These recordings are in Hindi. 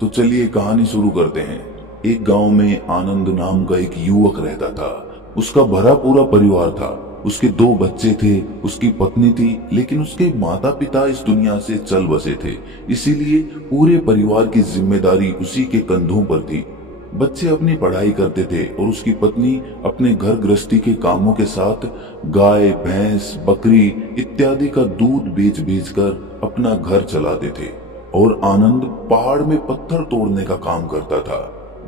तो चलिए कहानी शुरू करते हैं। एक गांव में आनंद नाम का एक युवक रहता था। उसका भरा पूरा परिवार था। उसके 2 बच्चे थे, उसकी पत्नी थी, लेकिन उसके माता पिता इस दुनिया से चल बसे थे, इसीलिए पूरे परिवार की जिम्मेदारी उसी के कंधों पर थी। बच्चे अपनी पढ़ाई करते थे और उसकी पत्नी अपने घर गृहस्थी के कामों के साथ गाय, भैंस, बकरी इत्यादि का दूध बेच बेच कर अपना घर चलाते थे। और आनंद पहाड़ में पत्थर तोड़ने का काम करता था।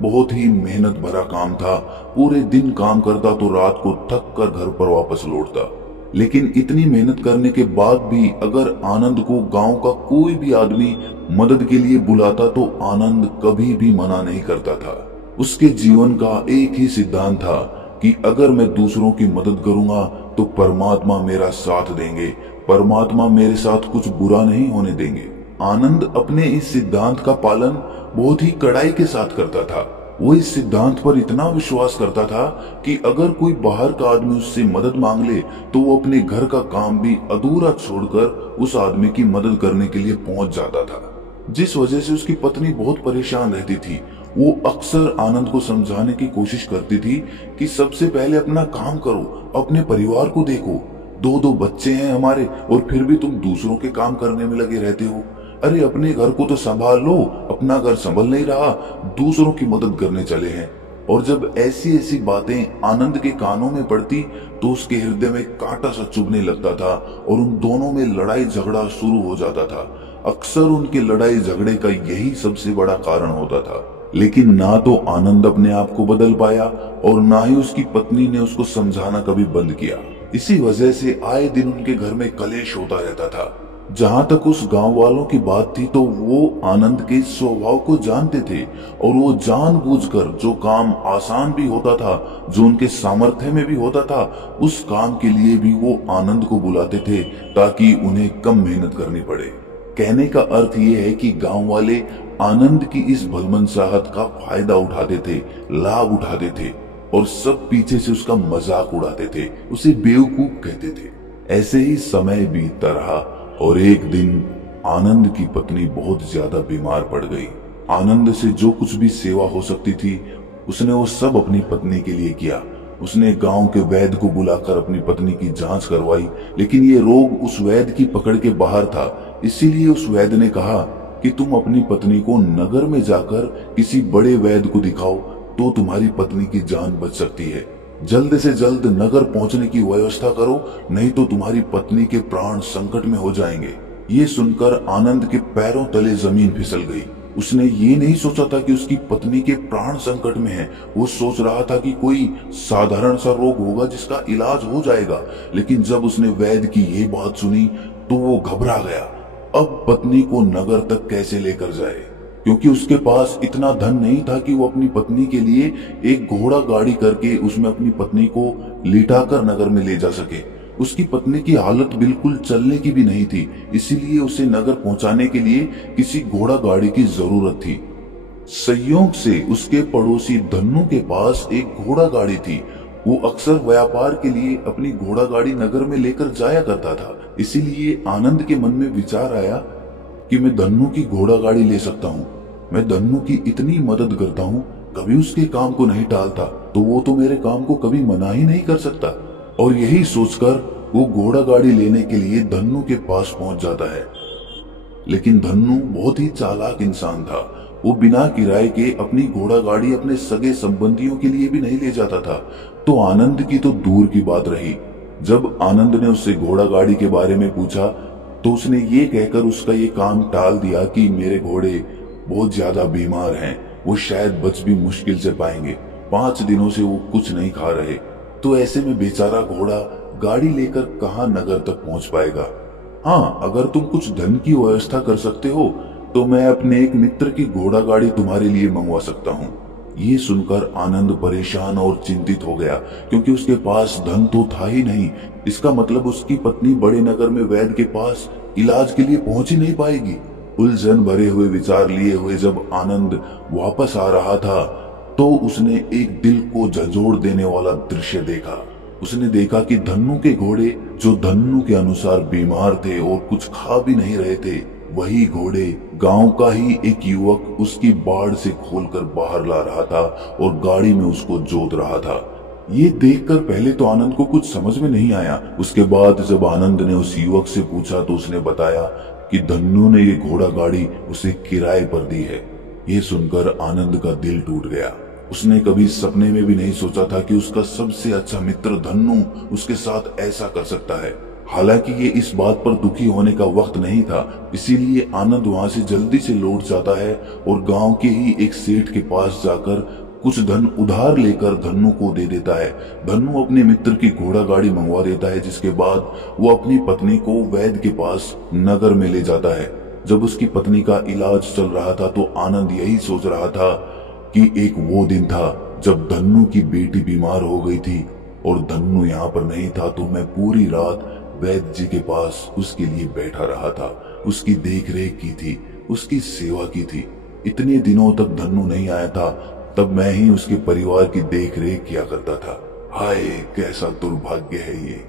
बहुत ही मेहनत भरा काम था। पूरे दिन काम करता तो रात को थक कर घर पर वापस लौटता। लेकिन इतनी मेहनत करने के बाद भी अगर आनंद को गांव का कोई भी आदमी मदद के लिए बुलाता तो आनंद कभी भी मना नहीं करता था। उसके जीवन का एक ही सिद्धांत था कि अगर मैं दूसरों की मदद करूंगा तो परमात्मा मेरा साथ देंगे, परमात्मा मेरे साथ कुछ बुरा नहीं होने देंगे। आनंद अपने इस सिद्धांत का पालन बहुत ही कड़ाई के साथ करता था। वो इस सिद्धांत पर इतना विश्वास करता था कि अगर कोई बाहर का आदमी उससे मदद मांग ले तो वो अपने घर का काम भी अधूरा छोड़कर उस आदमी की मदद करने के लिए पहुंच जाता था। जिस वजह से उसकी पत्नी बहुत परेशान रहती थी। वो अक्सर आनंद को समझाने की कोशिश करती थी कि सबसे पहले अपना काम करो, अपने परिवार को देखो। 2 बच्चे हैं हमारे और फिर भी तुम दूसरों के काम करने में लगे रहते हो। अरे अपने घर को तो संभाल लो, अपना घर संभल नहीं रहा, दूसरों की मदद करने चले हैं। और जब ऐसी ऐसी बातें आनंद के कानों में पड़ती तो उसके हृदय में कांटा सा चुभने लगता था और उन दोनों में लड़ाई झगड़ा शुरू हो जाता था। अक्सर उनके लड़ाई झगड़े का यही सबसे बड़ा कारण होता था। लेकिन ना तो आनंद अपने आप को बदल पाया और ना ही उसकी पत्नी ने उसको समझाना कभी बंद किया। इसी वजह से आए दिन उनके घर में कलेश होता रहता था। जहां तक उस गांव वालों की बात थी तो वो आनंद के स्वभाव को जानते थे और वो जानबूझकर जो काम आसान भी होता था, जो उनके सामर्थ्य में भी होता था, उस काम के लिए भी वो आनंद को बुलाते थे ताकि उन्हें कम मेहनत करनी पड़े। कहने का अर्थ ये है कि गांव वाले आनंद की इस भलमनसाहत का फायदा उठाते थे, लाभ उठाते थे और सब पीछे से उसका मजाक उड़ाते थे, उसे बेवकूफ कहते थे। ऐसे ही समय बीतता रहा और एक दिन आनंद की पत्नी बहुत ज्यादा बीमार पड़ गई। आनंद से जो कुछ भी सेवा हो सकती थी उसने वो सब अपनी पत्नी के लिए किया। उसने गांव के वैद्य को बुलाकर अपनी पत्नी की जांच करवाई, लेकिन ये रोग उस वैद्य की पकड़ के बाहर था। इसीलिए उस वैद्य ने कहा कि तुम अपनी पत्नी को नगर में जाकर किसी बड़े वैद्य को दिखाओ तो तुम्हारी पत्नी की जान बच सकती है। जल्द से जल्द नगर पहुंचने की व्यवस्था करो, नहीं तो तुम्हारी पत्नी के प्राण संकट में हो जाएंगे। ये सुनकर आनंद के पैरों तले जमीन फिसल गई। उसने ये नहीं सोचा था कि उसकी पत्नी के प्राण संकट में है। वो सोच रहा था कि कोई साधारण सा रोग होगा जिसका इलाज हो जाएगा। लेकिन जब उसने वैद्य की ये बात सुनी तो वो घबरा गया। अब पत्नी को नगर तक कैसे लेकर जाए, क्योंकि उसके पास इतना धन नहीं था कि वो अपनी पत्नी के लिए एक घोड़ा गाड़ी करके उसमें अपनी पत्नी को लिटाकर नगर में ले जा सके। उसकी पत्नी की हालत बिल्कुल चलने की भी नहीं थी, इसीलिए उसे नगर पहुंचाने के लिए किसी घोड़ा गाड़ी की जरूरत थी। संयोग से उसके पड़ोसी धन्नू के पास एक घोड़ा गाड़ी थी। वो अक्सर व्यापार के लिए अपनी घोड़ा गाड़ी नगर में लेकर जाया करता था। इसीलिए आनंद के मन में विचार आया कि मैं धन्नू की घोड़ा गाड़ी ले सकता हूँ। मैं धन्नू की इतनी मदद करता हूँ, कभी उसके काम को नहीं टालता, तो वो तो मेरे काम को कभी मना ही नहीं कर सकता। और यही सोचकर वो घोड़ा गाड़ी लेने के लिए धन्नू के पास पहुंच जाता है। लेकिन धन्नू बहुत ही चालाक इंसान था। वो बिना किराए के अपनी घोड़ा गाड़ी अपने सगे संबंधियों के लिए भी नहीं ले जाता था। तो आनंद की तो दूर की बात रही। जब आनंद ने उससे घोड़ा गाड़ी के बारे में पूछा तो उसने ये कहकर उसका ये काम टाल दिया कि मेरे घोड़े बहुत ज्यादा बीमार हैं, वो शायद बच भी मुश्किल से पाएंगे। 5 दिनों से वो कुछ नहीं खा रहे, तो ऐसे में बेचारा घोड़ा गाड़ी लेकर कहाँ नगर तक पहुंच पाएगा। हाँ, अगर तुम कुछ धन की व्यवस्था कर सकते हो तो मैं अपने एक मित्र की घोड़ा गाड़ी तुम्हारे लिए मंगवा सकता हूँ। ये सुनकर आनंद परेशान और चिंतित हो गया, क्योंकि उसके पास धन तो था ही नहीं। इसका मतलब उसकी पत्नी बड़े नगर में वैद्य के पास इलाज के लिए पहुंच ही नहीं पाएगी। उलझन भरे हुए विचार लिए हुए जब आनंद वापस आ रहा था तो उसने एक दिल को झंझोड़ देने वाला दृश्य देखा। उसने देखा कि धन्नू के घोड़े, जो धन्नू के अनुसार बीमार थे और कुछ खा भी नहीं रहे थे, वही घोड़े गांव का ही एक युवक उसकी बाड़ से खोलकर बाहर ला रहा था और गाड़ी में उसको जोत रहा था। ये देखकर पहले तो आनंद को कुछ समझ में नहीं आया। उसके बाद जब आनंद ने उस युवक से पूछा तो उसने बताया कि धन्नू ने ये घोड़ा गाड़ी उसे किराए पर दी है। ये सुनकर आनंद का दिल टूट गया। उसने कभी सपने में भी नहीं सोचा था कि उसका सबसे अच्छा मित्र धन्नू उसके साथ ऐसा कर सकता है। हालांकि ये इस बात पर दुखी होने का वक्त नहीं था, इसीलिए आनंद वहां से जल्दी से लौट जाता है और गांव के ही एक सेठ के पास जाकर कुछ धन उधार लेकर धन्नू को दे देता है। धन्नू अपने मित्र की घोड़ा गाड़ी मंगवा देता है, जिसके बाद वो अपनी पत्नी को वैद्य के पास नगर में ले जाता है। जब उसकी पत्नी का इलाज चल रहा था तो आनंद यही सोच रहा था कि एक वो दिन था जब धन्नू की बेटी बीमार हो गई थी और धन्नू यहाँ पर नहीं था, तो मैं पूरी रात वैद्य जी के पास उसके लिए बैठा रहा था, उसकी देख रेख की थी, उसकी सेवा की थी। इतने दिनों तक धन्नू नहीं आया था, तब मैं ही उसके परिवार की देख रेख किया करता था। हाय, कैसा दुर्भाग्य है ये।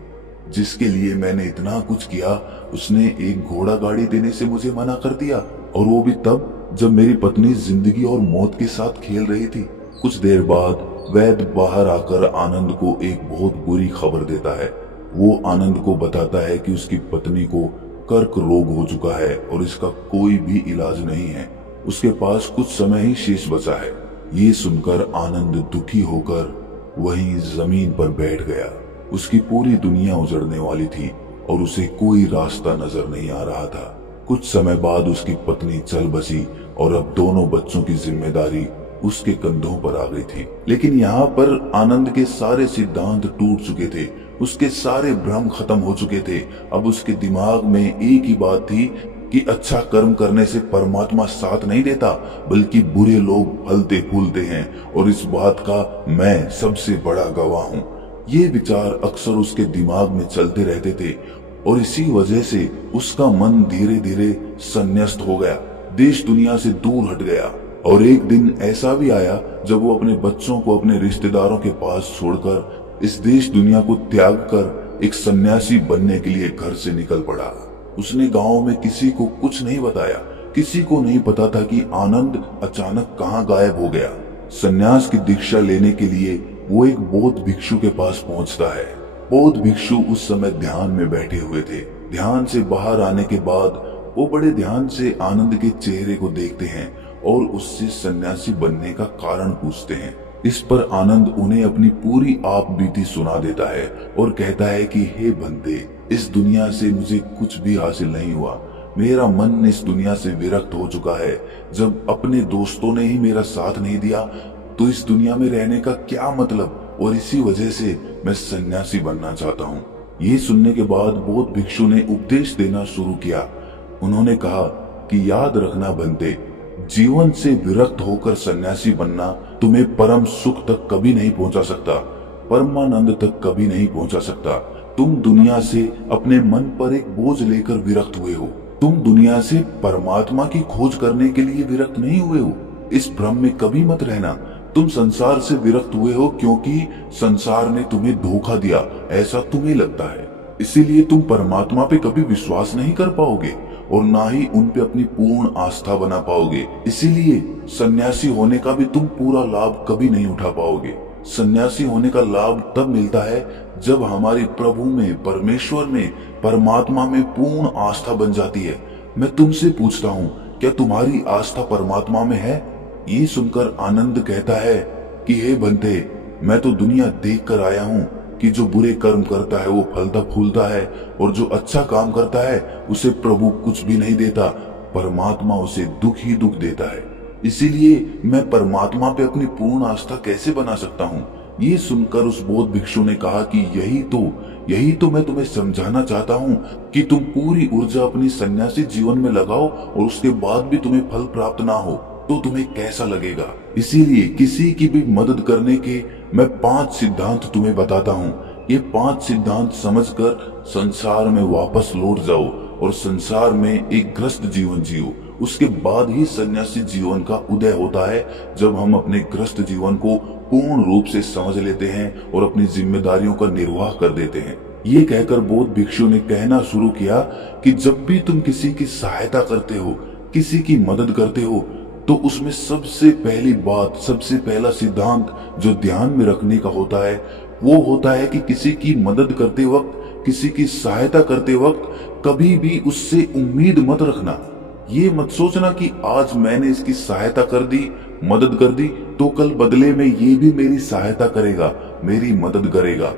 जिसके लिए मैंने इतना कुछ किया, उसने एक घोड़ा गाड़ी देने से मुझे मना कर दिया, और वो भी तब जब मेरी पत्नी जिंदगी और मौत के साथ खेल रही थी। कुछ देर बाद वैद्य बाहर आकर आनंद को एक बहुत बुरी खबर देता है। वो आनंद को बताता है कि उसकी पत्नी को कर्क रोग हो चुका है और इसका कोई भी इलाज नहीं है। उसके पास कुछ समय ही शेष बचा है। ये सुनकर आनंद दुखी होकर वहीं जमीन पर बैठ गया। उसकी पूरी दुनिया उजड़ने वाली थी और उसे कोई रास्ता नजर नहीं आ रहा था। कुछ समय बाद उसकी पत्नी चल बसी और अब दोनों बच्चों की जिम्मेदारी उसके कंधों पर आ गई थी। लेकिन यहाँ पर आनंद के सारे सिद्धांत टूट चुके थे, उसके सारे भ्रम खत्म हो चुके थे। अब उसके दिमाग में एक ही बात थी कि अच्छा कर्म करने से परमात्मा साथ नहीं देता, बल्कि बुरे लोग फलते फूलते हैं, और इस बात का मैं सबसे बड़ा गवाह हूँ। ये विचार अक्सर उसके दिमाग में चलते रहते थे और इसी वजह से उसका मन धीरे धीरे संन्यास्त हो गया, देश दुनिया से दूर हट गया। और एक दिन ऐसा भी आया जब वो अपने बच्चों को अपने रिश्तेदारों के पास छोड़कर इस देश दुनिया को त्याग कर एक सन्यासी बनने के लिए घर से निकल पड़ा। उसने गांव में किसी को कुछ नहीं बताया। किसी को नहीं पता था कि आनंद अचानक कहाँ गायब हो गया। सन्यास की दीक्षा लेने के लिए वो एक बौद्ध भिक्षु के पास पहुंचता है। बौद्ध भिक्षु उस समय ध्यान में बैठे हुए थे। ध्यान से बाहर आने के बाद वो बड़े ध्यान से आनंद के चेहरे को देखते हैं और उससे सन्यासी बनने का कारण पूछते हैं। इस पर आनंद उन्हें अपनी पूरी आप बीती सुना देता है और कहता है कि हे बंदे, इस दुनिया से मुझे कुछ भी हासिल नहीं हुआ। मेरा मन इस दुनिया से विरक्त हो चुका है। जब अपने दोस्तों ने ही मेरा साथ नहीं दिया तो इस दुनिया में रहने का क्या मतलब, और इसी वजह से मैं सन्यासी बनना चाहता हूँ। ये सुनने के बाद बौद्ध भिक्षु ने उपदेश देना शुरू किया। उन्होंने कहा कि याद रखना बंदे, जीवन से विरक्त होकर सन्यासी बनना तुम्हें परम सुख तक कभी नहीं पहुंचा सकता, परमानंद तक कभी नहीं पहुंचा सकता। तुम दुनिया से अपने मन पर एक बोझ लेकर विरक्त हुए हो। तुम दुनिया से परमात्मा की खोज करने के लिए विरक्त नहीं हुए हो। इस भ्रम में कभी मत रहना। तुम संसार से विरक्त हुए हो क्योंकि संसार ने तुम्हें धोखा दिया, ऐसा तुम्हें लगता है। इसीलिए तुम परमात्मा पे कभी विश्वास नहीं कर पाओगे और ना ही उन पे अपनी पूर्ण आस्था बना पाओगे। इसीलिए सन्यासी होने का भी तुम पूरा लाभ कभी नहीं उठा पाओगे। सन्यासी होने का लाभ तब मिलता है जब हमारी प्रभु में, परमेश्वर में, परमात्मा में पूर्ण आस्था बन जाती है। मैं तुमसे पूछता हूँ, क्या तुम्हारी आस्था परमात्मा में है? ये सुनकर आनंद कहता है कि हे बंदे, मैं तो दुनिया देख कर आया हूँ कि जो बुरे कर्म करता है वो फलता फूलता है, और जो अच्छा काम करता है उसे प्रभु कुछ भी नहीं देता, परमात्मा उसे दुख ही दुख देता है। इसीलिए मैं परमात्मा पे अपनी पूर्ण आस्था कैसे बना सकता हूँ? ये सुनकर उस बौद्ध भिक्षु ने कहा कि यही तो मैं तुम्हें समझाना चाहता हूँ कि तुम पूरी ऊर्जा अपनी सन्यासी जीवन में लगाओ और उसके बाद भी तुम्हें फल प्राप्त ना हो तो तुम्हें कैसा लगेगा। इसीलिए किसी की भी मदद करने के मैं 5 सिद्धांत तुम्हें बताता हूँ। ये 5 सिद्धांत समझकर संसार में वापस लौट जाओ और संसार में एक ग्रस्त जीवन जियो। उसके बाद ही सन्यासी जीवन का उदय होता है, जब हम अपने ग्रस्त जीवन को पूर्ण रूप से समझ लेते हैं और अपनी जिम्मेदारियों का निर्वाह कर देते हैं। ये कहकर बौद्ध भिक्षु ने कहना शुरू किया कि जब भी तुम किसी की सहायता करते हो, किसी की मदद करते हो, तो उसमें सबसे पहली बात, सबसे पहला सिद्धांत जो ध्यान में रखने का होता है वो होता है कि किसी की मदद करते वक्त, किसी की सहायता करते वक्त कभी भी उससे उम्मीद मत रखना। ये मत सोचना कि आज मैंने इसकी सहायता कर दी, मदद कर दी, तो कल बदले में ये भी मेरी सहायता करेगा, मेरी मदद करेगा।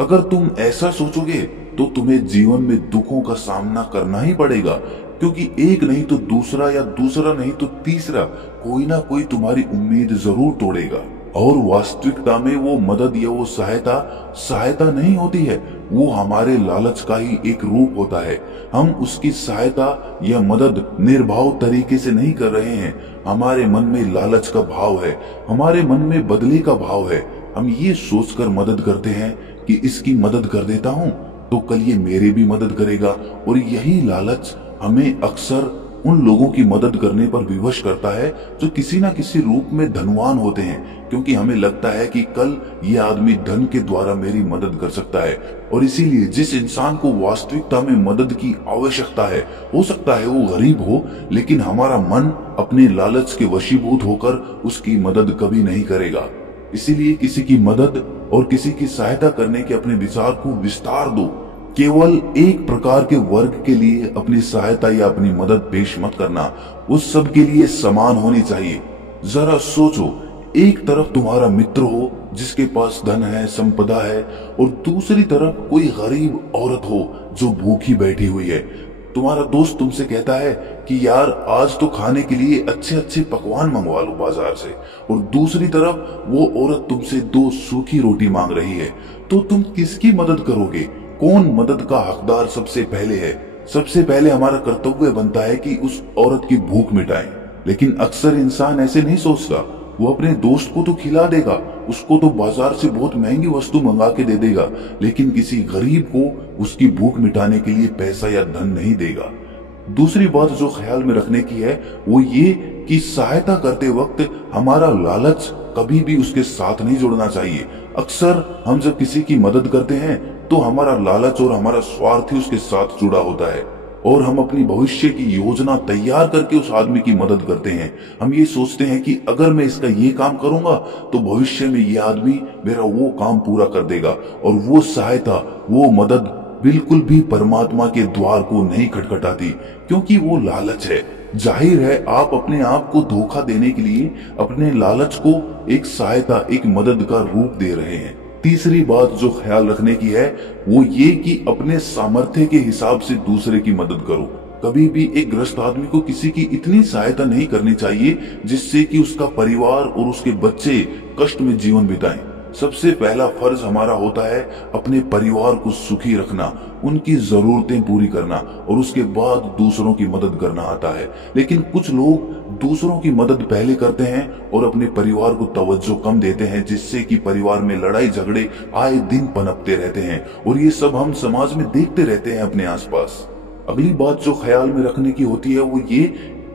अगर तुम ऐसा सोचोगे तो तुम्हें जीवन में दुखों का सामना करना ही पड़ेगा, क्योंकि एक नहीं तो दूसरा, या दूसरा नहीं तो तीसरा, कोई ना कोई तुम्हारी उम्मीद जरूर तोड़ेगा। और वास्तविकता में वो मदद या वो सहायता नहीं होती है, वो हमारे लालच का ही एक रूप होता है। हम उसकी सहायता या मदद निर्भाव तरीके से नहीं कर रहे हैं। हमारे मन में लालच का भाव है, हमारे मन में बदले का भाव है। हम ये सोचकर मदद करते हैं कि इसकी मदद कर देता हूँ तो कल ये मेरी भी मदद करेगा, और यही लालच हमें अक्सर उन लोगों की मदद करने पर विवश करता है जो किसी ना किसी रूप में धनवान होते हैं, क्योंकि हमें लगता है कि कल ये आदमी धन के द्वारा मेरी मदद कर सकता है। और इसीलिए जिस इंसान को वास्तविकता में मदद की आवश्यकता है, हो सकता है वो गरीब हो, लेकिन हमारा मन अपने लालच के वशीभूत होकर उसकी मदद कभी नहीं करेगा। इसीलिए किसी की मदद और किसी की सहायता करने के अपने विचार को विस्तार दो। केवल एक प्रकार के वर्ग के लिए अपनी सहायता या अपनी मदद पेश मत करना, उस सब के लिए समान होनी चाहिए। जरा सोचो, एक तरफ तुम्हारा मित्र हो जिसके पास धन है, संपदा है, और दूसरी तरफ कोई गरीब औरत हो जो भूखी बैठी हुई है। तुम्हारा दोस्त तुमसे कहता है कि यार आज तो खाने के लिए अच्छे अच्छे पकवान मंगवा लो बाजार से, और दूसरी तरफ वो औरत तुमसे 2 सूखी रोटी मांग रही है, तो तुम किसकी मदद करोगे? कौन मदद का हकदार सबसे पहले है? सबसे पहले हमारा कर्तव्य बनता है कि उस औरत की भूख मिटाएं। लेकिन अक्सर इंसान ऐसे नहीं सोचता। वो अपने दोस्त को तो खिला देगा, उसको तो बाजार से बहुत महंगी वस्तु मंगा के दे देगा, लेकिन किसी गरीब को उसकी भूख मिटाने के लिए पैसा या धन नहीं देगा। दूसरी बात जो ख्याल में रखने की है वो ये कि सहायता करते वक्त हमारा लालच कभी भी उसके साथ नहीं जुड़ना चाहिए। अक्सर हम जब किसी की मदद करते हैं तो हमारा लालच और हमारा स्वार्थ ही उसके साथ जुड़ा होता है, और हम अपनी भविष्य की योजना तैयार करके उस आदमी की मदद करते हैं। हम ये सोचते हैं कि अगर मैं इसका ये काम करूंगा तो भविष्य में ये आदमी मेरा वो काम पूरा कर देगा, और वो सहायता, वो मदद बिल्कुल भी परमात्मा के द्वार को नहीं खटखटाती, क्योंकि वो लालच है। जाहिर है आप अपने आप को धोखा देने के लिए अपने लालच को एक सहायता, एक मदद का रूप दे रहे हैं। तीसरी बात जो ख्याल रखने की है वो ये कि अपने सामर्थ्य के हिसाब से दूसरे की मदद करो। कभी भी एक ग्रस्त आदमी को किसी की इतनी सहायता नहीं करनी चाहिए जिससे कि उसका परिवार और उसके बच्चे कष्ट में जीवन बिताएं। सबसे पहला फर्ज हमारा होता है अपने परिवार को सुखी रखना, उनकी जरूरतें पूरी करना, और उसके बाद दूसरों की मदद करना आता है। लेकिन कुछ लोग दूसरों की मदद पहले करते हैं और अपने परिवार को तवज्जो कम देते हैं, जिससे कि परिवार में लड़ाई झगड़े आए दिन पनपते रहते हैं, और ये सब हम समाज में देखते रहते हैं अपने आसपास। अगली बात जो ख्याल में रखने की होती है वो ये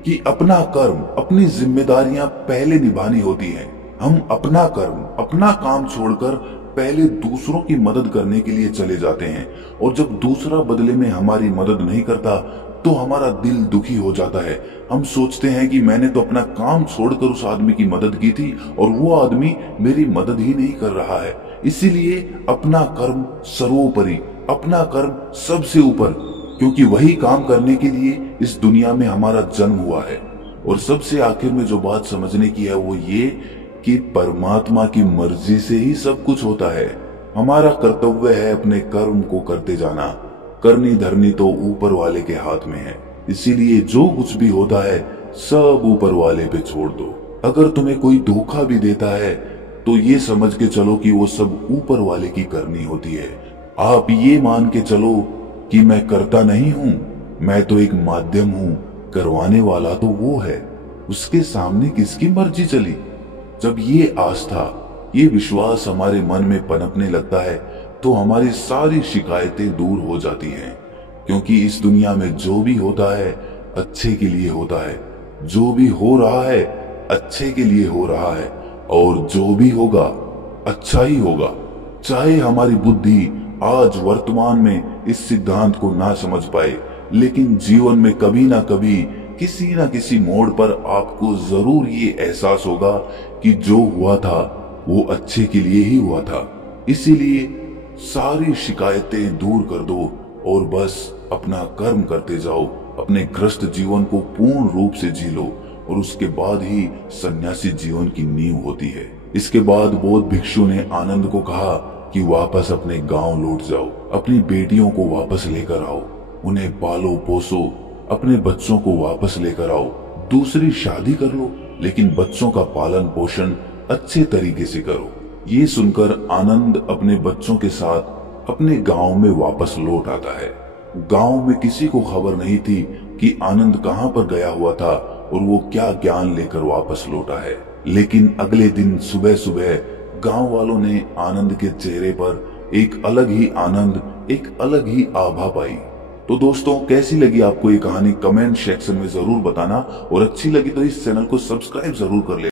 कि अपना कर्म, अपनी जिम्मेदारियां पहले निभानी होती हैं। हम अपना कर्म, अपना काम छोड़कर पहले दूसरों की मदद करने के लिए चले जाते हैं, और जब दूसरा बदले में हमारी मदद नहीं करता तो हमारा दिल दुखी हो जाता है। हम सोचते हैं कि मैंने तो अपना काम छोड़कर उस आदमी की मदद की थी और वो आदमी मेरी मदद ही नहीं कर रहा है। इसीलिए अपना कर्म सर्वोपरि, अपना कर्म सबसे ऊपर, क्योंकि वही काम करने के लिए इस दुनिया में हमारा जन्म हुआ है। और सबसे आखिर में जो बात समझने की है वो ये कि परमात्मा की मर्जी से ही सब कुछ होता है। हमारा कर्तव्य है अपने कर्म को करते जाना। करनी धरनी तो ऊपर वाले के हाथ में है, इसीलिए जो कुछ भी होता है सब ऊपर वाले पे छोड़ दो। अगर तुम्हें कोई धोखा भी देता है तो ये समझ के चलो कि वो सब ऊपर वाले की करनी होती है। आप ये मान के चलो कि मैं करता नहीं हूँ, मैं तो एक माध्यम हूँ, करवाने वाला तो वो है, उसके सामने किसकी मर्जी चली। जब ये आस्था, ये विश्वास हमारे मन में पनपने लगता है तो हमारी सारी शिकायतें दूर हो जाती हैं, क्योंकि इस दुनिया में जो भी होता है अच्छे के लिए होता है, जो भी हो रहा है अच्छे के लिए हो रहा है, और जो भी होगा अच्छा ही होगा। चाहे हमारी बुद्धि आज वर्तमान में इस सिद्धांत को ना समझ पाए, लेकिन जीवन में कभी ना कभी किसी ना किसी मोड़ पर आपको जरूर ये एहसास होगा कि जो हुआ था वो अच्छे के लिए ही हुआ था। इसीलिए सारी शिकायतें दूर कर दो और बस अपना कर्म करते जाओ, अपने ग्रस्त जीवन को पूर्ण रूप से जी लो, और उसके बाद ही सन्यासी जीवन की नींव होती है। इसके बाद बौद्ध भिक्षु ने आनंद को कहा कि वापस अपने गांव लौट जाओ, अपनी बेटियों को वापस लेकर आओ, उन्हें पालो पोसो, अपने बच्चों को वापस लेकर आओ, दूसरी शादी कर लो, लेकिन बच्चों का पालन पोषण अच्छे तरीके से करो। ये सुनकर आनंद अपने बच्चों के साथ अपने गांव में वापस लौट आता है। गांव में किसी को खबर नहीं थी कि आनंद कहां पर गया हुआ था और वो क्या ज्ञान लेकर वापस लौटा है। लेकिन अगले दिन सुबह सुबह गांव वालों ने आनंद के चेहरे पर एक अलग ही आनंद, एक अलग ही आभा पाई। तो दोस्तों, कैसी लगी आपको ये कहानी कमेंट सेक्शन में जरूर बताना, और अच्छी लगी तो इस चैनल को सब्सक्राइब जरूर कर लेना।